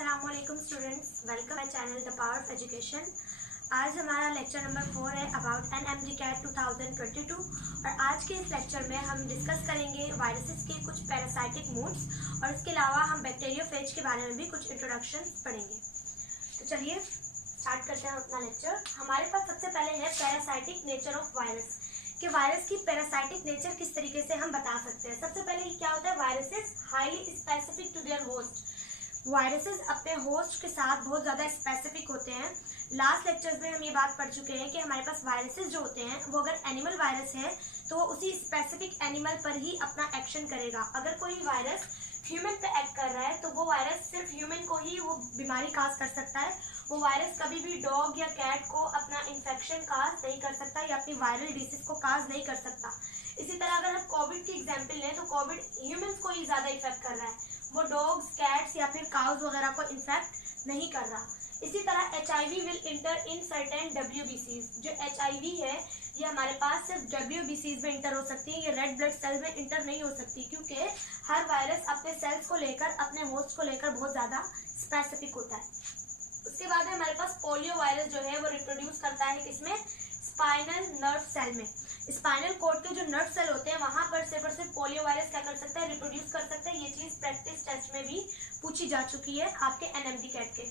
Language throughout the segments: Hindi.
अस्सलामुअलैकुम students, welcome my channel the power of education. आज हमारा लेक्चर नंबर 4 है अबाउट NMGCAT 2022 और आज के इस लेक्चर में हम डिस्कस करेंगे वायरसेस के कुछ पैरासाइटिक मोड्स और इसके अलावा हम बैक्टीरियोफेज के बारे में भी कुछ इंट्रोडक्शन पढ़ेंगे। तो चलिए स्टार्ट करते हैं अपना लेक्चर। हमारे पास सबसे पहले है पैरासाइटिक नेचर ऑफ वायरस कि वायरस की पैरासाइटिक नेचर किस तरीके से हम बता सकते हैं। सबसे पहले क्या होता है, viruses highly specific to their host. Viruses अपने होस्ट के साथ बहुत ज़्यादा स्पेसिफिक होते हैं। लास्ट लेक्चर्स में हम ये बात पढ़ चुके हैं कि हमारे पास वायरसेस जो होते हैं वो अगर एनिमल वायरस है तो वो उसी स्पेसिफिक एनिमल पर ही अपना एक्शन करेगा। अगर कोई वायरस ह्यूमन पे एक्ट कर रहा है तो वो वायरस सिर्फ ह्यूमन को ही वो बीमारी काज कर सकता है। वो वायरस कभी भी डॉग या कैट को अपना इन्फेक्शन काज नहीं कर सकता या अपनी वायरल डिसीज को काज नहीं कर सकता। इसी तरह अगर हम कोविड की एग्जाम्पल लें तो कोविड ह्यूमंस को ही ज़्यादा इफेक्ट कर रहा है, वो डॉग्स, कैट्स या फिर काउज वगैरह को इन्फेक्ट नहीं कर रहा। इसी तरह HIV will inter in certain WBCs। जो HIV है ये हमारे पास सिर्फ WBCs में इंटर हो सकती है, ये रेड ब्लड सेल में इंटर नहीं हो सकती क्योंकि हर वायरस अपने सेल्स को लेकर, अपने होस्ट को लेकर बहुत ज़्यादा स्पेसिफिक होता है। उसके बाद है हमारे पास पोलियो वायरस जो है वो रिप्रोड्यूस करता है किसमें, स्पाइनल नर्व सेल में। स्पाइनल कॉर्ड के जो नर्व सेल होते हैं वहां पर सिर्फ पोलियो वायरस क्या कर सकता है, रिप्रोड्यूस कर सकता है। ये चीज प्रैक्टिस टेस्ट में भी पूछी जा चुकी है आपके NMGCAT के।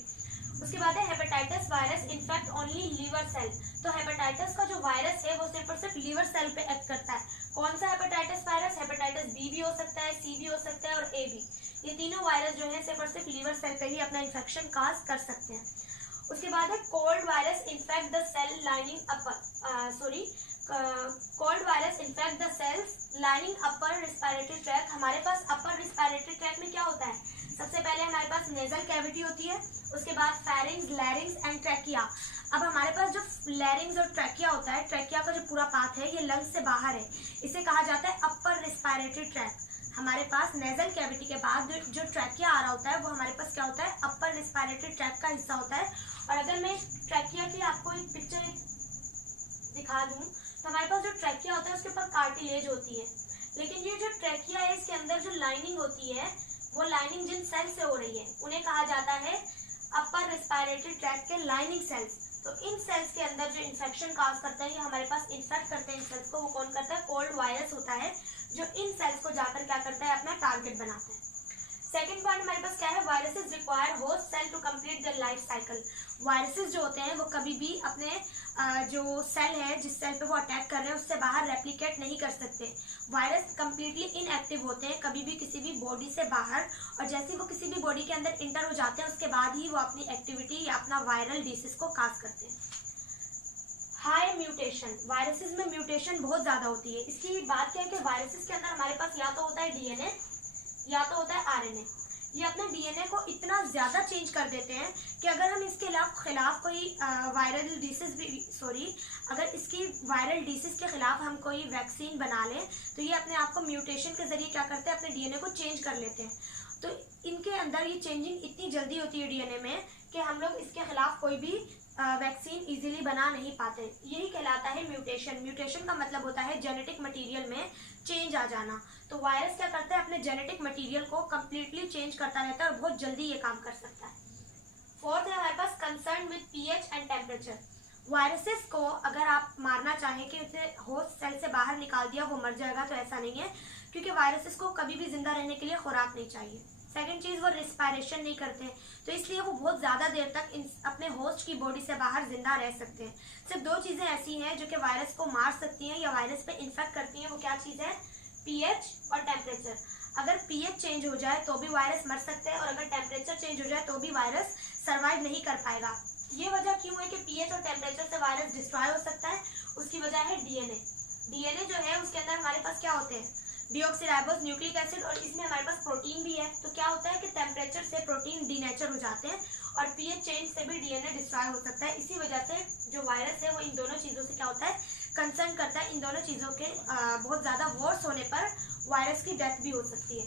उसके बाद है hepatitis virus infect only liver cell. तो हेपेटाइटिस का जो वायरस है वो सिर्फ और सिर्फ लीवर सेल पे एक्ट करता है। कौन सा हेपेटाइटिस वायरस, हेपेटाइटिस B भी हो सकता है, C भी हो सकता है और A भी। ये तीनों वायरस जो है सिर्फ और सिर्फ लीवर सेल पे ही अपना इन्फेक्शन काज कर सकते हैं। उसके बाद है cold virus infect the cell lining upper cold virus infect the cells lining upper respiratory tract. हमारे पास अपर रिस्पिरेटरी ट्रैक्ट में क्या होता है, सबसे पहले हमारे पास नेजल कैविटी होती है, उसके बाद फेरिंग्स, लैरिंग्स एंड ट्रैकिया। अब हमारे पास जो लैरिंग्स और ट्रैकिया होता है, ट्रैकिया का जो पूरा पाथ है ये लंग्स से बाहर है, इसे कहा जाता है अपर रिस्पिरेटरी ट्रैक्ट। हमारे पास नेजल कैविटी के बाद जो ट्रैकिया आ रहा होता है वो हमारे पास क्या होता है, अपर रिस्पिरेटरी ट्रैक्ट का हिस्सा होता है। और अगर मैं ट्रैकिया की आपको एक पिक्चर दिखा दूं तो हमारे पास जो ट्रैकिया होता है उसके ऊपर कार्टिलेज होती है, लेकिन ये जो ट्रैकिया है इसके अंदर जो लाइनिंग होती है वो लाइनिंग जिन सेल से हो रही है उन्हें कहा जाता है अपर रेस्पिरेटरी ट्रैक्ट के लाइनिंग सेल्स। तो इन सेल्स के अंदर जो इन्फेक्शन काज करता है, ये हमारे पास इन्फेक्ट करते हैं इन सेल्स को, वो कौन करता है, कोल्ड वायरस होता है जो इन सेल्स को जाकर क्या करता है, अपना टारगेट बनाता है। सेकेंड पॉइंट हमारे पास क्या है, viruses require host cell to complete their life cycle. Viruses जो होते हैं वो कभी भी अपने जो सेल है, जिस सेल पे वो अटैक कर रहे हैं उससे बाहर रेप्लिकेट नहीं कर सकते। वायरस कंप्लीटली इनएक्टिव होते हैं कभी भी किसी भी बॉडी से बाहर, और जैसे वो किसी भी बॉडी के अंदर इंटर हो जाते हैं उसके बाद ही वो अपनी एक्टिविटी या अपना वायरल डिसीज को काज करते हैं। हाई म्यूटेशन, वायरसेस में म्यूटेशन बहुत ज्यादा होती है। इसकी बात क्या है कि वायरसेस के अंदर हमारे पास या तो होता है DNA या तो होता है RNA। ये अपने DNA को इतना ज्यादा चेंज कर देते हैं कि अगर हम इसके खिलाफ कोई वायरल डिसीज भी अगर इसकी वायरल डिसीज के खिलाफ हम कोई वैक्सीन बना लें तो ये अपने आप को म्यूटेशन के जरिए क्या करते हैं, अपने DNA को चेंज कर लेते हैं। तो इनके अंदर ये चेंजिंग इतनी जल्दी होती है DNA में कि हम लोग इसके खिलाफ कोई भी वैक्सीन इजीली बना नहीं पाते। यही कहलाता है म्यूटेशन। म्यूटेशन का मतलब होता है जेनेटिक मटेरियल में चेंज आ जाना। तो वायरस क्या करता है, अपने जेनेटिक मटेरियल को कम्प्लीटली चेंज करता रहता है और बहुत जल्दी ये काम कर सकता है। फोर्थ है हमारे पास concern with pH and temperature. Viruses को अगर आप मारना चाहें कि उसे होस्ट सेल से बाहर निकाल दिया वो मर जाएगा, तो ऐसा नहीं है, क्योंकि वायरसेस को कभी भी जिंदा रहने के लिए खुराक नहीं चाहिए। सेकेंड चीज, वो रिस्पायरेशन नहीं करते हैं, तो इसलिए वो बहुत ज्यादा देर तक अपने होस्ट की बॉडी से बाहर जिंदा रह सकते हैं। सिर्फ दो चीजें ऐसी हैं जो कि वायरस को मार सकती हैं या वायरस पे इन्फेक्ट करती हैं, वो क्या चीज है, pH और टेम्परेचर। अगर pH चेंज हो जाए तो भी वायरस मर सकते हैं और अगर टेम्परेचर चेंज हो जाए तो भी वायरस सर्वाइव नहीं कर पाएगा। ये वजह क्यों है कि pH और टेम्परेचर से वायरस डिस्ट्रॉय हो सकता है, उसकी वजह है DNA जो है उसके अंदर हमारे पास क्या होते हैं, डीऑक्सीराइबोस न्यूक्लिक एसिड, और इसमें हमारे पास प्रोटीन भी है। तो क्या होता है कि टेम्परेचर से प्रोटीन डीनेचर हो जाते हैं और pH चेंज से भी DNA डिस्ट्रॉय हो सकता है। इसी वजह से जो वायरस है वो इन दोनों चीजों से क्या होता है, कंसर्न करता है। इन दोनों चीजों के बहुत ज्यादा वर्स होने पर वायरस की डेथ भी हो सकती है।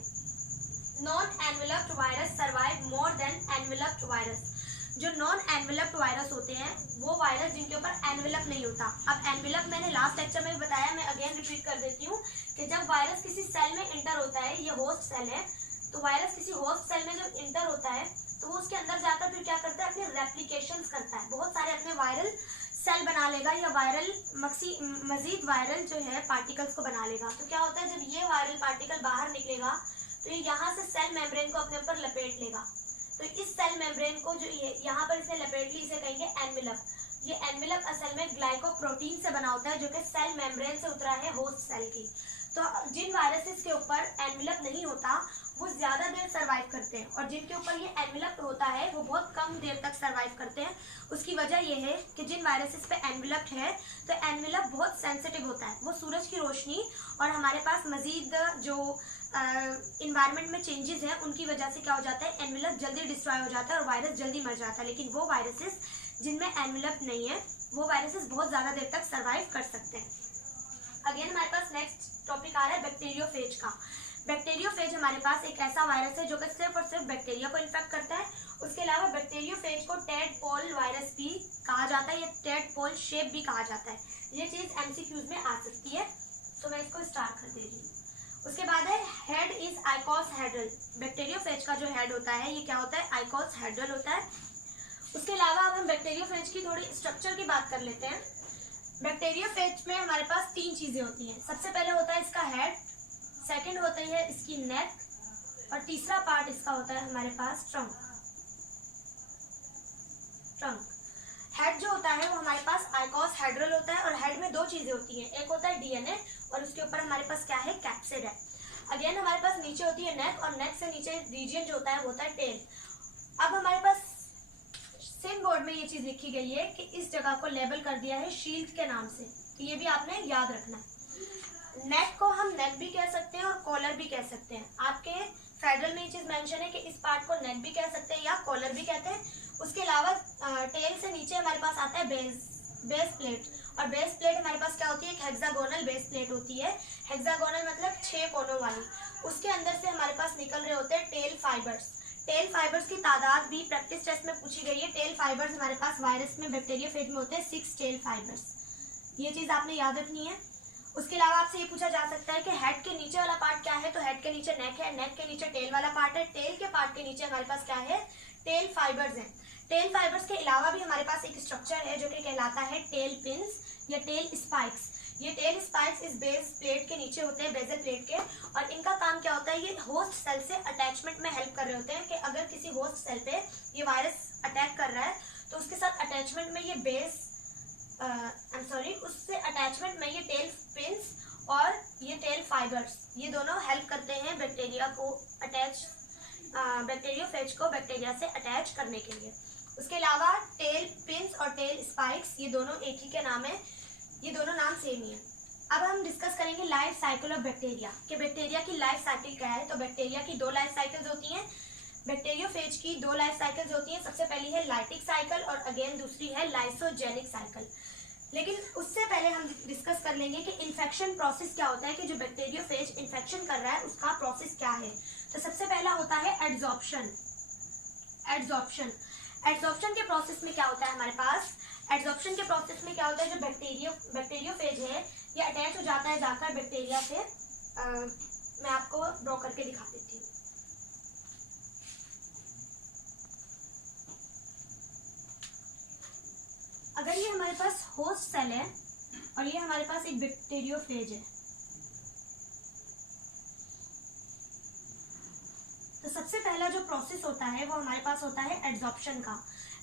Non enveloped virus survive more than enveloped virus. जो नॉन एनवेलप्ड वायरस होते हैं वो वायरस जिनके ऊपर एनवेलप नहीं होता। अब एनवेलप मैंने लास्ट लेक्चर में बताया, मैं अगेन रिपीट कर देती हूँ कि जब वायरस किसी सेल में इंटर होता है, ये होस्ट सेल है, तो वायरस किसी होस्ट सेल में जब इंटर होता है तो वो उसके अंदर जाकर फिर क्या करता है, अपने रेप्लिकेशंस करता है, बहुत सारे अपने वायरल सेल बना लेगा या वायरल मजीद वायरल जो है पार्टिकल्स को बना लेगा। तो क्या होता है, जब ये वायरल पार्टिकल बाहर निकलेगा तो ये यहाँ से सेल मेम्ब्रेन को अपने ऊपर लपेट लेगा। तो इस सेल मेम्ब्रेन को जो ये यहाँ पर इसने लपेट ली, इसे कहेंगे एनवेलप। ये एनवेलप असल में ग्लाइकोप्रोटीन से बना होता है जो कि सेल मेम्ब्रेन से उतरा है होस्ट सेल की। तो जिन वायरसेस के ऊपर एनवेलप नहीं होता वो ज्यादा देर सरवाइव करते हैं, और जिनके ऊपर ये एनवेलप होता है वो बहुत कम देर तक सरवाइव करते हैं। उसकी वजह यह है कि जिन वायरसेस पे एनवेलप है तो एनवेलप बहुत सेंसिटिव होता है, वो सूरज की रोशनी और हमारे पास मजीद जो इन्वायरमेंट में चेंजेस हैं उनकी वजह से क्या हो जाता है, एनवेलप जल्दी डिस्ट्रॉय हो जाता है और वायरस जल्दी मर जाता है। लेकिन वो वायरसेस जिनमें एनवेलप नहीं है वो वायरसेस बहुत ज्यादा देर तक सर्वाइव कर सकते हैं। अगेन हमारे पास नेक्स्ट टॉपिक आ रहा है बैक्टीरियोफेज का। बैक्टीरियोफेज हमारे पास एक ऐसा वायरस है जो कि सिर्फ और सिर्फ बैक्टीरिया को इन्फेक्ट करता है। उसके अलावा बैक्टीरियोफेज को टेडपोल वायरस भी कहा जाता है या टेडपोल शेप भी कहा जाता है। ये चीज एमसीक्यूज में आ सकती है, तो मैं इसको स्टार्ट कर दे रही हूँ। उसके बाद है हेड इज आइकोसहेड्रल। बैक्टीरियोफेज का जो हेड होता है ये क्या होता है, आइकोसहेड्रल होता है। उसके अलावा अब हम बैक्टीरियोफेज की थोड़ी स्ट्रक्चर की बात कर लेते हैं। बैक्टीरियोफेज में हमारे पास तीन चीजें होती हैं। सबसे पहले होता है इसका हेड, सेकंड होती है इसकी नेक और तीसरा पार्ट इसका होता है हमारे पास ट्रंक। हेड जो होता है वो हमारे पास आइकोसहेड्रल होता है और हेड में दो चीजें होती हैं, एक होता है डीएनए और उसके ऊपर हमारे पास क्या है, कैप्सिड है। अगेन हमारे पास नीचे होती है नेक और नेक से नीचे रीजन जो होता है वो होता है टेल। अब हमारे पास सेम बोर्ड में ये चीज लिखी गई है कि इस जगह को लेबल कर दिया है शील्ड के नाम से, तो ये भी आपने याद रखना है। नेक को हम नेक भी कह सकते हैं और कॉलर भी कह सकते हैं। आपके फेडरल में ये चीज मेंशन है कि इस पार्ट को नेक भी कह सकते हैं या कॉलर भी कहते हैं। उसके अलावा टेल से नीचे हमारे पास आता है बेस प्लेट, और बेस प्लेट हमारे पास क्या होती है, एक हेक्सागोनल बेस प्लेट होती है। हेक्सागोनल मतलब 6 कोनों वाली। उसके अंदर से हमारे पास निकल रहे होते हैं टेल फाइबर्स। टेल फाइबर्स की तादाद भी प्रैक्टिस टेस्ट में पूछी गई है। टेल फाइबर्स हमारे पास वायरस में बैक्टीरियोफेज में होते हैं 6 टेल फाइबर्स। ये चीज आपने याद रखनी है। उसके अलावा आपसे ये पूछा जा सकता है कि हेड के नीचे वाला पार्ट क्या है, तो हेड के नीचे नेक है, नेक के नीचे टेल वाला पार्ट है, टेल के पार्ट के नीचे हमारे पास क्या है, टेल फाइबर्स है। टेल फाइबर्स के अलावा भी हमारे पास एक स्ट्रक्चर है जो कि कहलाता है टेल पिन्स या टेल स्पाइक्स। ये टेल स्पाइक्स इस बेस प्लेट के नीचे होते हैं, बेजल प्लेट के, और इनका काम क्या होता है, ये होस्ट सेल से अटैचमेंट में हेल्प कर रहे होते हैं कि अगर किसी होस्ट सेल पे ये वायरस अटैक कर रहा है तो उसके साथ अटैचमेंट में ये उससे अटैचमेंट में ये टेल पिन्स और ये टेल फाइबर्स ये दोनों हेल्प करते हैं बैक्टीरिया को बैक्टीरियोफेज को बैक्टीरिया से अटैच करने के लिए। उसके अलावा टेल पिन्स और टेल स्पाइक्स ये दोनों एक ही के नाम है, ये दोनों नाम सेम ही है। अब हम डिस्कस करेंगे लाइफ साइकिल ऑफ बैक्टीरिया कि बैक्टीरिया की लाइफ साइकिल क्या है। तो बैक्टीरिया की 2 लाइफ साइकिल्स होती हैं। बैक्टीरियोफेज की 2 लाइफ साइकिल्स होती हैं। सबसे पहली है लाइटिक साइकिल और अगेन दूसरी है लाइसोजेनिक साइकिल। लेकिन उससे पहले हम डिस्कस कर लेंगे कि इन्फेक्शन प्रोसेस क्या होता है, कि जो बैक्टीरियोफेज इन्फेक्शन कर रहा है उसका प्रोसेस क्या है। तो सबसे पहला होता है एड्सॉर्प्शन। एड्सॉर्प्शन के प्रोसेस में क्या होता है हमारे पास, एड्सॉर्प्शन के प्रोसेस में क्या होता है, जो बैक्टीरियोफेज है ये अटैच हो जाता है जाकर बैक्टीरिया से। मैं आपको ड्रॉ करके दिखा देती हूँ। अगर ये हमारे पास होस्ट सेल है और ये हमारे पास एक बैक्टीरियोफेज है, तो सबसे पहला जो प्रोसेस होता है वो हमारे पास होता है एड्सॉर्प्शन का।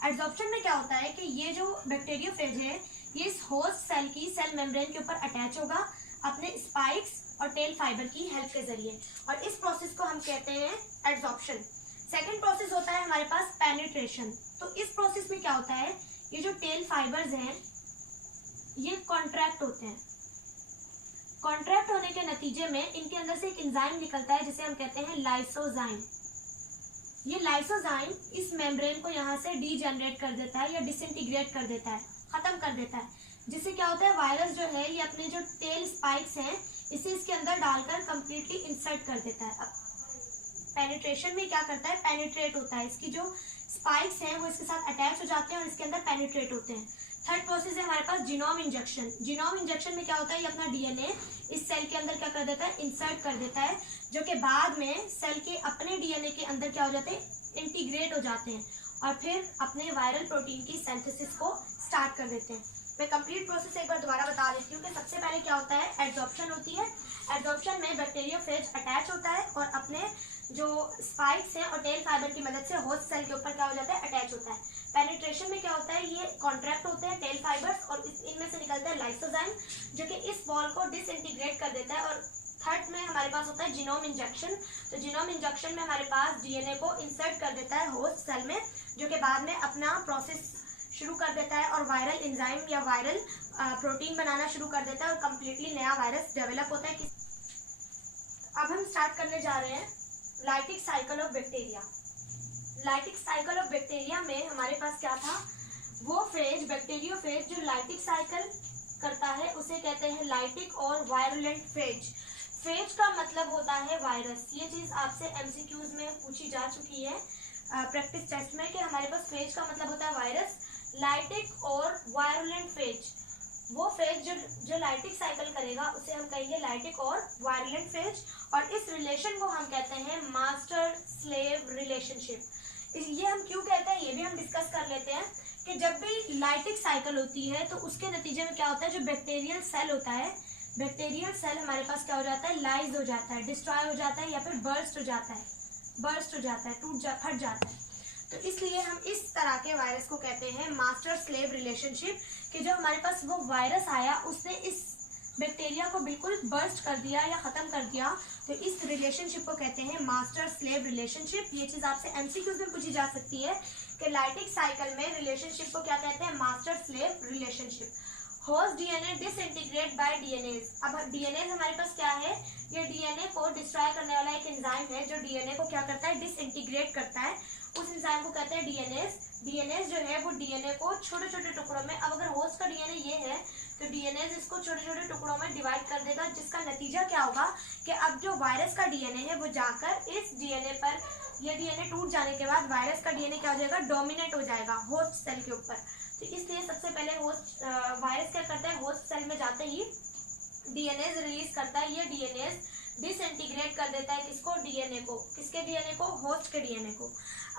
एड्सॉर्प्शन में क्या होता है कि ये जो बैक्टीरियोफेज है ये इस होस्ट सेल की सेल मेम्ब्रेन के ऊपर अटैच होगा अपने स्पाइक्स और टेल फाइबर की हेल्प के जरिए, और इस प्रोसेस को हम कहते हैं एड्सॉर्प्शन। सेकंड प्रोसेस होता है हमारे पास पेनिट्रेशन। तो इस प्रोसेस में क्या होता है, ये जो टेल फाइबर्स हैं ये कॉन्ट्रैक्ट होते हैं। कॉन्ट्रैक्ट होने के नतीजे में इनके अंदर से एक एंजाइम निकलता है जिसे हम कहते हैं लाइसोजाइम। ये लाइसोजाइम इस मेम्ब्रेन को यहाँ से डीजेनरेट कर देता है या डिसइंटीग्रेट कर देता है, खत्म कर देता है, जिससे क्या होता है वायरस जो है ये अपने जो टेल स्पाइक्स हैं इसे इसके अंदर डालकर कंप्लीटली इंसर्ट कर देता है। अब पेनिट्रेशन में क्या करता है, पेनिट्रेट होता है, इसकी जो स्पाइक्स हैं वो इसके साथ अटैच हो जाते हैं और इसके अंदर पेनिट्रेट होते हैं। थर्ड प्रोसेस है हमारे पास जीनोम इंजेक्शन। जीनोम इंजेक्शन में क्या होता है, ये अपना डीएनए इस सेल के अंदर क्या कर देता है, इंसर्ट कर देता है, जो कि बाद में सेल के अपने डीएनए के अंदर क्या हो जाते हैं, इंटीग्रेट हो जाते हैं और फिर अपने वायरल प्रोटीन की सिंथेसिस को स्टार्ट कर देते हैं। मैं कंप्लीट प्रोसेस एक बार दोबारा बता देती हूँ कि सबसे पहले क्या होता है, एड्सॉर्प्शन होती है। एड्सॉर्प्शन में बैक्टीरियोफेज अटैच होता है और अपने जो स्पाइक्स हैं और टेल फाइबर की मदद से होस्ट सेल के ऊपर क्या हो जाता है, अटैच होता है। पेनिट्रेशन में क्या होता है, ये कॉन्ट्रैक्ट होते हैं टेल फाइबर्स और इनमें से निकलता है लाइसोजाइम, जो कि इस वॉल को डिसइंटीग्रेट कर देता है। और थर्ड में हमारे पास होता है जीनोम इंजेक्शन। तो जीनोम इंजेक्शन में हमारे पास डीएनए को इंसर्ट कर देता है होस्ट सेल में, जो कि बाद में अपना प्रोसेस शुरू कर देता है और वायरल एंजाइम या वायरल प्रोटीन बनाना शुरू कर देता है और कम्प्लीटली नया वायरस डेवलप होता है। अब हम स्टार्ट करने जा रहे हैं lytic cycle of bacteria. Lytic cycle of bacteria में हमारे पास क्या था, वो फेज बैक्टीरियोफेज जो लाइटिक साइकिल करता है उसे कहते हैं लाइटिक और वायरुलेंट फेज। फेज का मतलब होता है वायरस। ये चीज आपसे एमसीक्यूज में पूछी जा चुकी है प्रैक्टिस टेस्ट में कि हमारे पास फेज का मतलब होता है वायरस। लाइटिक और वायरुलेंट फेज, वो फेज जो लाइटिक साइकिल करेगा उसे हम कहेंगे लाइटिक और वायरुलेंट फेज। और इस रिलेशन को हम कहते हैं मास्टर स्लेव रिलेशनशिप। ये हम क्यों कहते हैं ये भी हम डिस्कस कर लेते हैं कि जब भी लाइटिक साइकिल होती है तो उसके नतीजे में क्या होता है, जो बैक्टीरियल सेल होता है, बैक्टीरियल सेल हमारे पास क्या हो जाता है, लाइज हो जाता है, डिस्ट्रॉय हो जाता है या फिर बर्स्ट हो जाता है, फट जाता है। तो इसलिए हम इस तरह के वायरस को कहते हैं मास्टर स्लेव रिलेशनशिप, कि जो हमारे पास वो वायरस आया उसने इस बैक्टीरिया को बिल्कुल बर्स्ट कर दिया या खत्म कर दिया। तो इस रिलेशनशिप को कहते हैं मास्टर स्लेव रिलेशनशिप। ये चीज आपसे एमसीक्यूज में पूछी जा सकती है कि लाइटिक साइकिल में रिलेशनशिप को क्या कहते हैं, master slave relationship. Host DNA disintegrate by DNAs. अब डीएनए हमारे पास क्या है, ये डीएनए को डिस्ट्रॉय करने वाला एक एंजाइम है जो डीएनए को क्या करता है, डिसइंटीग्रेट करता है। उस एंजाइम को कहते हैं डीएनएज। डीएनएज जो है वो डीएनए को छोटे छोटे टुकड़ों में, अब अगर होस्ट का डीएनए ये है तो डीएनएज इसको छोटे छोटे टुकड़ों में डिवाइड कर देगा, जिसका नतीजा क्या होगा कि अब जो वायरस का डीएनए है वो जाकर इस डीएनए पर, ये डीएनए टूट जाने के बाद वायरस का डीएनए क्या हो जाएगा, डोमिनेट हो जाएगा होस्ट सेल के ऊपर। तो इसलिए सबसे पहले वायरस क्या करता है, होस्ट सेल में जाते ही डीएनएज रिलीज करता है। ये डीएनएज डिसइंटीग्रेट कर देता है किसको, डीएनए को। किसके डीएनए को, होस्ट के डीएनए को।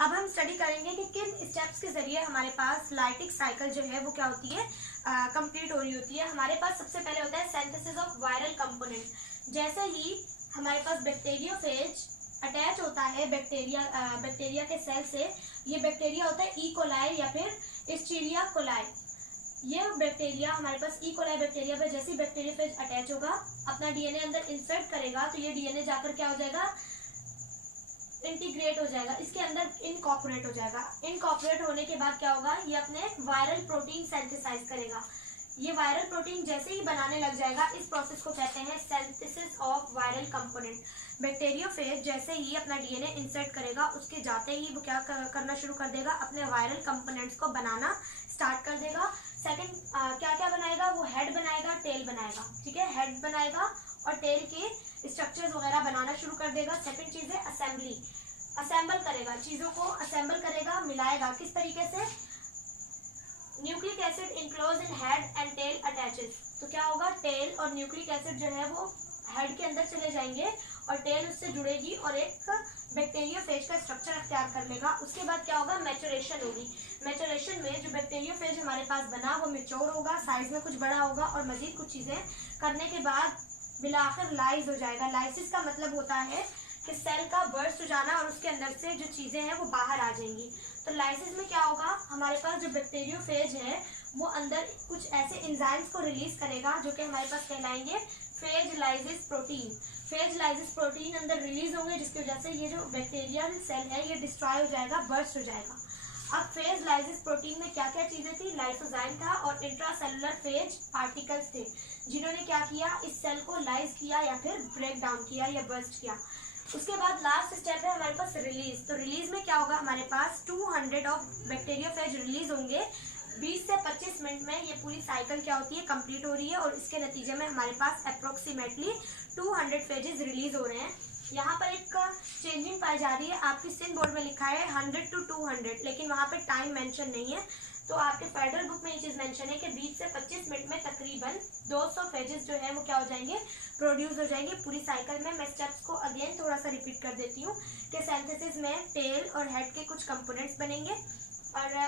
अब हम स्टडी करेंगे कि किन स्टेप्स के जरिए हमारे पास लाइटिक साइकिल जो है वो क्या होती है, कंप्लीट हो रही होती है। हमारे पास सबसे पहले होता है सिंथेसिस ऑफ वायरल कंपोनेंट। जैसे ही हमारे पास बैक्टीरियोफेज अटैच होता है बैक्टीरिया के सेल से, ये बैक्टीरिया होता है ई कोलाई या फिर एस्चेरिचिया कोलाई। ये बैक्टीरिया हमारे पास ई कोलाई बैक्टीरिया पे जैसे बैक्टीरियोफेज अटैच होगा, अपना डीएनए अंदर इंसर्ट करेगा, तो ये डीएनए जाकर क्या हो जाएगा, इंटीग्रेट हो जाएगा, इसके अंदर इनकॉर्पोरेट हो जाएगा। इनकॉर्पोरेट होने के बाद क्या होगा, ये अपने वायरल प्रोटीन सिंथेसाइज करेगा। ये वायरल प्रोटीन जैसे ही बनाने लग जाएगा, इस प्रोसेस को कहते हैं synthesis of viral component. Bacteriophage जैसे ही अपना डीएनए इंसर्ट करेगा, उसके जाते ही वो क्या करना शुरू कर देगा, अपने वायरल कंपोनेंट्स को बनाना स्टार्ट कर देगा। सेकंड क्या क्या बनाएगा, वो हेड बनाएगा, टेल बनाएगा, ठीक है, हेड बनाएगा और टेल के स्ट्रक्चर्स वगैरह बनाना शुरू कर देगा। सेकंड चीज है असेंबली, असेंबल करेगा, चीजों को असेंबल करेगा, मिलाएगा। किस तरीके से, nucleic acid enclose in head and tail attaches. तो क्या होगा, टेल और न्यूक्लिक एसिड जो है वो हेड के अंदर चले जाएंगे और टेल उससे जुड़ेगी और एक बैक्टीरियोफेज का स्ट्रक्चर अख्तियार कर लेगा। उसके बाद क्या होगा, मैचुरेशन होगी। मैचुरेशन में जो बैक्टीरियोफेज हमारे पास बना वो मैच्योर होगा, साइज में कुछ बड़ा होगा और मजीद कुछ चीजें करने के बाद बिलाखिर लाइज हो जाएगा। लाइसिस का मतलब होता है कि सेल का बर्स्ट हो जाना और उसके अंदर से जो चीजें हैं वो बाहर आ जाएंगी। तो लाइसिस में क्या होगा, हमारे पास जो बैक्टीरियोफेज है वो अंदर कुछ ऐसे एंजाइम्स को रिलीज करेगा जो कि हमारे पास कहलाएंगे phage lysis protein. Phage lysis protein अंदर रिलीज होंगे, जिसकी वजह से ये जो बैक्टीरियल सेल है ये डिस्ट्रॉय हो जाएगा, बर्स्ट हो जाएगा। अब फेज लाइसिस प्रोटीन में क्या क्या चीजें थी, लाइसोजाइम था और इंट्रासेलुलर फेज पार्टिकल्स थे, जिन्होंने क्या किया, इस सेल को लाइज किया या फिर ब्रेक डाउन किया या बर्स्ट किया। उसके बाद लास्ट स्टेप है हमारे पास रिलीज। तो रिलीज में क्या होगा, हमारे पास 200 ऑफ बैक्टीरियोफेज रिलीज होंगे। 20 से 25 मिनट में ये पूरी साइकिल क्या होती है, कंप्लीट हो रही है और इसके नतीजे में हमारे पास अप्रोक्सीमेटली 200 फेजेस रिलीज हो रहे हैं। यहाँ पर एक चेंजिंग पाई जा रही है। आपकी सिन बोर्ड में लिखा है 100 to 200, लेकिन वहाँ पे टाइम मेंशन नहीं है। तो आपके फेडरल बुक में ये चीज मेंशन है कि 20 से 25 मिनट में तकरीबन 200 फेजेस जो है वो क्या हो जाएंगे, प्रोड्यूस हो जाएंगे पूरी साइकिल में। मैं स्टेप्स को अगेन थोड़ा सा रिपीट कर देती हूँ कि सिंथेसिस में टेल और हेड के कुछ कंपोनेंट्स बनेंगे और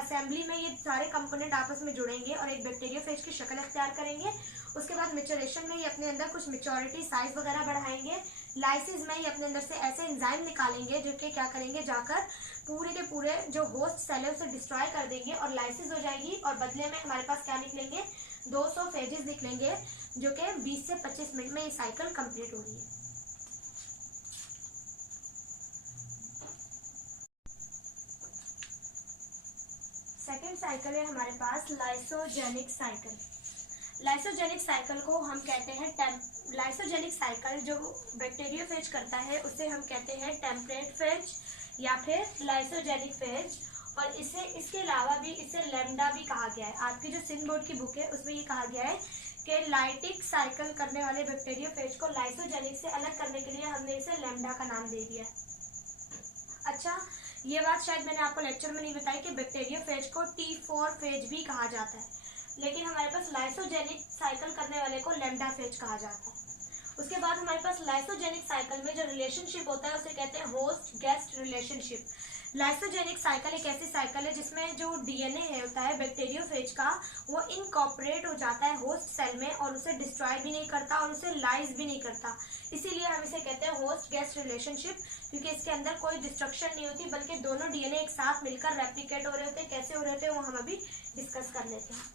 असेंबली में ये सारे कंपोनेंट आपस में जुड़ेंगे और एक बैक्टीरियोफेज की शक्ल अख्तियार करेंगे। उसके बाद मैच्योरेशन में ये अपने अंदर कुछ मैच्योरिटी साइज वगैरह बढ़ाएंगे। लाइसिस में ये अपने अंदर से ऐसे एंजाइम निकालेंगे जो कि क्या करेंगे, जाकर पूरे के पूरे जो होस्ट सेल है उसे डिस्ट्रॉय कर देंगे और लाइसिस हो जाएगी। और बदले में हमारे पास क्या निकलेंगे, 200 फेजेस निकलेंगे जो कि 20 से 25 मिनट में ये साइकिल कंप्लीट हो रही है। सेकेंड साइकिल है हमारे पास लाइसोजेनिक साइकिल। लाइसोजेनिक साइकिल को हम कहते हैं लाइसोजेनिक साइकिल जो बैक्टीरियोफेज करता है उसे हम कहते हैं टेम्परेट फेज या फिर लाइसोजेनिक फेज। और इसके अलावा भी इसे लैम्डा भी कहा गया है। आपकी जो सिन बोर्ड की बुक है उसमें ये कहा गया है कि लाइटिक साइकिल करने वाले बैक्टीरियोफेज को लाइसोजेनिक से अलग करने के लिए हमने इसे लैम्डा का नाम दे दिया है। अच्छा, ये बात शायद मैंने आपको लेक्चर में नहीं बताई कि बैक्टीरियोफेज को T4 फेज भी कहा जाता है, लेकिन हमारे पास लाइसोजेनिक साइकिल करने वाले को लैम्डा फेज कहा जाता है। उसके बाद हमारे पास लाइसोजेनिक साइकिल में जो रिलेशनशिप होता है उसे कहते हैं host guest relationship. Lysogenic cycle एक ऐसी साइकिल है जिसमें जो डीएनए है होता है बैक्टीरियोफेज का वो इनकॉर्पोरेट हो जाता है होस्ट सेल में और उसे डिस्ट्रॉय भी नहीं करता और उसे लाइज भी नहीं करता। इसीलिए हम इसे कहते हैं होस्ट गेस्ट रिलेशनशिप, क्योंकि इसके अंदर कोई डिस्ट्रक्शन नहीं होती बल्कि दोनों डीएनए एक साथ मिलकर रेप्लिकेट हो रहे होते हैं। कैसे हो रहे होते हैं वो हम अभी डिस्कस कर लेते हैं।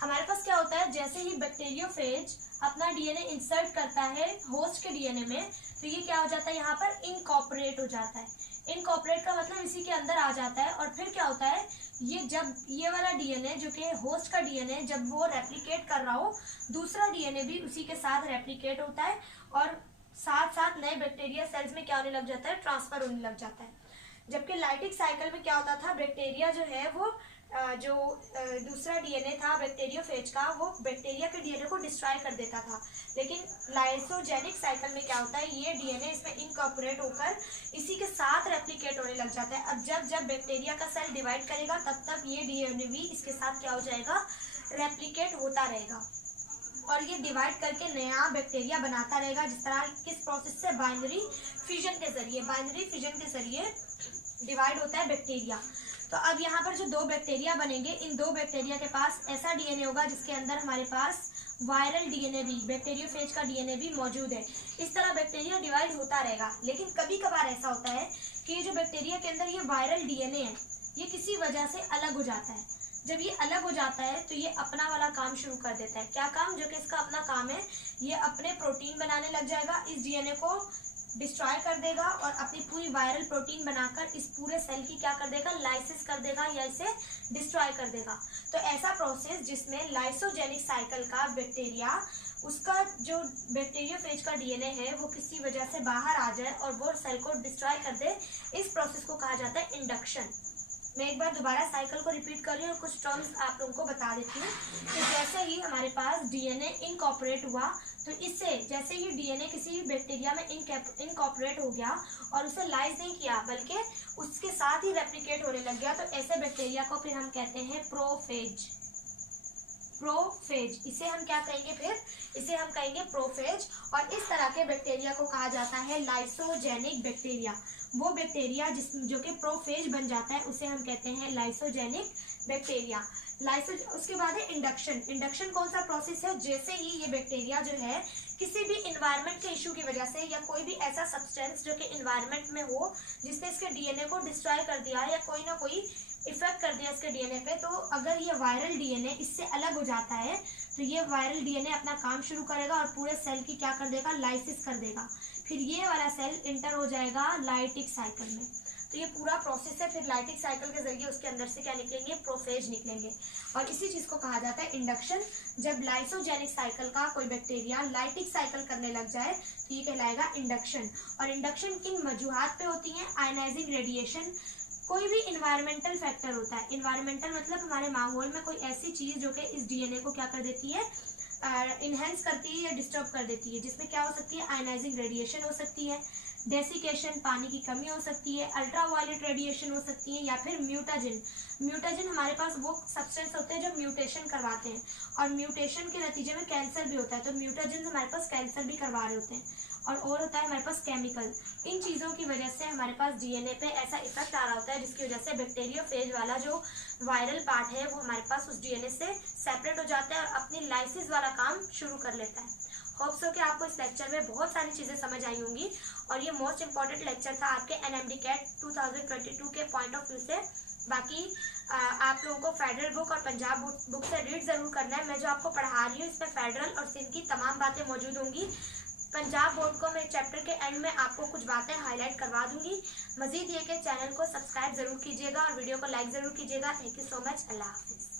हमारे पास क्या होता है, जैसे ही बैक्टीरियोफेज अपना डीएनए इंसर्ट करता है होस्ट के डीएनए में तो ये क्या हो जाता है, यहाँ पर इनकॉर्पोरेट हो जाता है। इनकॉर्पोरेट का मतलब इसी के अंदर आ जाता है। और फिर क्या होता है, ये जब ये वाला डीएनए जो कि होस्ट का डीएनए जब वो रेप्लिकेट कर रहा हो दूसरा डीएनए भी उसी के साथ रेप्लिकेट होता है और साथ साथ नए बैक्टीरिया सेल्स में क्या होने लग जाता है, ट्रांसफर होने लग जाता है। जबकि लाइटिक साइकिल में क्या होता था, बैक्टीरिया जो है वो जो दूसरा डीएनए था बैक्टीरियोफेज का वो बैक्टीरिया के डीएनए को डिस्ट्रॉय कर देता था। लेकिन लाइसोजेनिक साइकिल में क्या होता है, ये डीएनए इसमें इनकॉर्पोरेट होकर इसी के साथ रेप्लिकेट होने लग जाता है। अब जब जब बैक्टीरिया का सेल डिवाइड करेगा तब तक ये डीएनए भी इसके साथ क्या हो जाएगा, रेप्लिकेट होता रहेगा और ये डिवाइड करके नया बैक्टीरिया बनाता रहेगा। जिस तरह किस प्रोसेस से, बाइनरी फिजन के जरिए। बाइनरी फिजन के जरिए डिवाइड होता है बैक्टीरिया। तो अब यहाँ पर जो दो बैक्टीरिया बनेंगे, इन दो बैक्टीरिया के पास ऐसा डीएनए होगा जिसके अंदर हमारे पास वायरल डीएनए भी, बैक्टीरियोफेज का डीएनए भी मौजूद है। इस तरह बैक्टीरिया डिवाइड होता रहेगा। लेकिन कभी कभार ऐसा होता है कि ये जो बैक्टीरिया के अंदर ये वायरल डीएनए है ये किसी वजह से अलग हो जाता है। जब ये अलग हो जाता है तो ये अपना वाला काम शुरू कर देता है। क्या काम, जो कि इसका अपना काम है, ये अपने प्रोटीन बनाने लग जाएगा, इस डीएनए को डिस्ट्रॉय कर देगा और अपनी पूरी वायरल प्रोटीन बनाकर इस पूरे सेल की क्या कर देगा, लाइसिस कर देगा या इसे डिस्ट्रॉय कर देगा। तो ऐसा प्रोसेस जिसमें लाइसोजेनिक साइकिल का बैक्टीरिया उसका जो बैक्टीरियोफेज का डीएनए है वो किसी वजह से बाहर आ जाए और वो सेल को डिस्ट्रॉय कर दे, इस प्रोसेस को कहा जाता है इंडक्शन। मैं एक बार दोबारा साइकिल को रिपीट कर रही हूँ और कुछ टर्म्स आप लोगों को बता देती हूँ। तो जैसे ही हमारे पास डीएनए इनकॉर्पोरेट हुआ तो इससे जैसे ही डीएनए किसी बैक्टीरिया में इनकॉर्पोरेट हो गया और उसे लाइज नहीं किया बल्कि उसके साथ ही रेप्लिकेट होने लग गया, तो ऐसे बैक्टीरिया को फिर हम कहते हैं प्रोफेज। प्रोफेज इसे हम क्या कहेंगे, फिर इसे हम कहेंगे प्रोफेज। और इस तरह के बैक्टीरिया को कहा जाता है लाइसोजेनिक बैक्टीरिया। वो बैक्टीरिया जो कि प्रोफेज बन जाता है उसे हम कहते हैं लाइसोजेनिक बैक्टीरिया। उसके बाद है इंडक्शन। इंडक्शन कौन सा प्रोसेस है, जैसे ही ये बैक्टीरिया जो है किसी भी इन्वायरमेंट के इशू की वजह से या कोई भी ऐसा सब्सटेंस जो कि इन्वायरमेंट में हो जिसने इसके डीएनए को डिस्ट्रॉय कर दिया या कोई ना कोई इफेक्ट कर दिया इसके डीएनए पे, तो अगर ये वायरल डीएनए इससे अलग हो जाता है तो ये वायरल डीएनए अपना काम शुरू करेगा और पूरे सेल की क्या कर देगा, लाइसिस कर देगा। फिर ये वाला सेल इंटर हो जाएगा लाइटिक साइकिल में। तो ये पूरा प्रोसेस है। फिर लाइटिक साइकिल के जरिए उसके अंदर से क्या निकलेंगे, प्रोफेज निकलेंगे और इसी चीज को कहा जाता है इंडक्शन। जब लाइसोजेनिक साइकिल का कोई बैक्टीरिया लाइटिक साइकिल करने लग जाए तो ये कहलाएगा इंडक्शन। और इंडक्शन किन वजूहात पे होती है, आयनाइजिंग रेडिएशन, कोई भी इन्वायरमेंटल फैक्टर होता है। इन्वायरमेंटल मतलब हमारे माहौल में कोई ऐसी चीज जो कि इस डीएनए को क्या कर देती है, इन्हेंस करती है या डिस्टर्ब कर देती है, जिसमें क्या हो सकती है, आयनाइजिंग रेडिएशन हो सकती है, डेसिकेशन पानी की कमी हो सकती है, अल्ट्रावायलेट रेडिएशन हो सकती है, या फिर म्यूटाजिन। म्यूटाजिन हमारे पास वो सब्सटेंस होते हैं जो म्यूटेशन करवाते हैं और म्यूटेशन के नतीजे में कैंसर भी होता है, तो म्यूटाजिन हमारे पास कैंसर भी करवा रहे होते हैं। और होता है हमारे पास केमिकल। इन चीज़ों की वजह से हमारे पास डीएनए पे ऐसा इफेक्ट आ रहा होता है जिसकी वजह से बैक्टीरियोफेज वाला जो वायरल पार्ट है वो हमारे पास उस डीएनए से सेपरेट हो जाता है और अपनी लाइसिस वाला काम शुरू कर लेता है। होप्स हो कि आपको इस लेक्चर में बहुत सारी चीज़ें समझ आई होंगी और ये मोस्ट इंपॉर्टेंट लेक्चर था आपके एनएमडीकैट 2022 के पॉइंट ऑफ व्यू से। बाकी आप लोगों को फेडरल बुक और पंजाब बुक से रीड ज़रूर करना है। मैं जो आपको पढ़ा रही हूँ इसमें फेडरल और सिंध की तमाम बातें मौजूद होंगी। पंजाब बोर्ड को मैं चैप्टर के एंड में आपको कुछ बातें हाईलाइट करवा दूंगी। मजीद ये कि चैनल को सब्सक्राइब ज़रूर कीजिएगा और वीडियो को लाइक ज़रूर कीजिएगा। Thank you so much. अल्लाह हाफिज़।